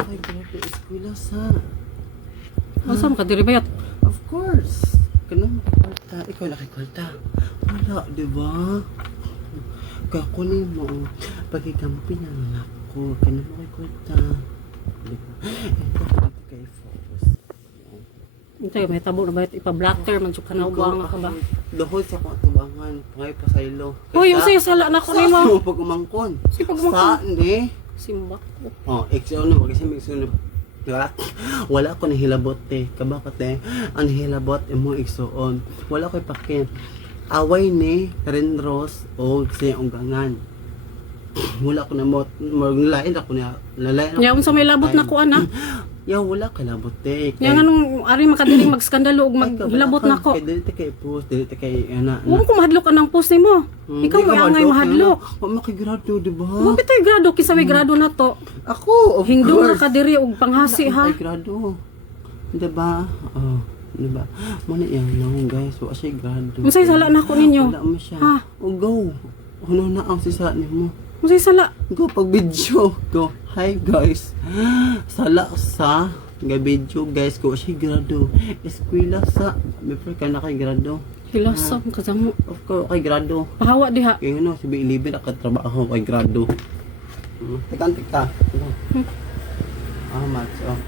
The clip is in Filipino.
Ay, grabe, eskwela sa. Asa ka diri bayat? Of course. Kanang makikwarta. Ikaw nakikwarta. Wala, di ba? Kakunin mo. Pagkikampi na ako. Kanang makikwarta. Di ba? Ito, dito kayo focus. Untay may tabo na bayat ipa-blacker man jud kana ubang ka ba? Dahol sa kong tubangan. Pangay pa sa ilo. Hoy, usay sala na ko nimo. Sa pag umangkon. Si pag umangkon. Sa, hindi. Simba. Oh, XO na. Wag kasi may sunod. Diba? Wala ko nahilabot eh. Kabakot eh. Ang hilabot mo igsuon. Wala ko ipakin. Away ni Renros o sa unggangan. Wala ko na mo. Lain ako na. Lalain ako. Ya unsa may labot na ko ana? Ya wala ka labot eh. Ya nganong ari makadiring magskandalo ug maglabot na ko. Kay dili kay post, dili kay ana. Wa ko mahadlok anang post nimo. Ikaw mo angay mahadlok. Wa makigrado, di ba? Wa bitoy grado kinsa may grado na to. Ako, of Hingdo course. na ka diri og panghasi ha. Ay, grado. Diba? Oh, diba? Muna yan lang, guys. Wala siya grado. Unsay sala na ko ninyo? Wala mo siya. Ha? Oh, go. Ano na ang sisa mo? Unsay sala? Go, pag video. Go. Hi, guys. Sala sa video, guys. Ko siya grado. Eskwela sa. Before ka na kay grado. Hilasam kasamo. Of course, kay grado. Pahawa diha. Kaya ano, si B11 nakatrabaho kay grado. Tekan, tika. How much? Oh.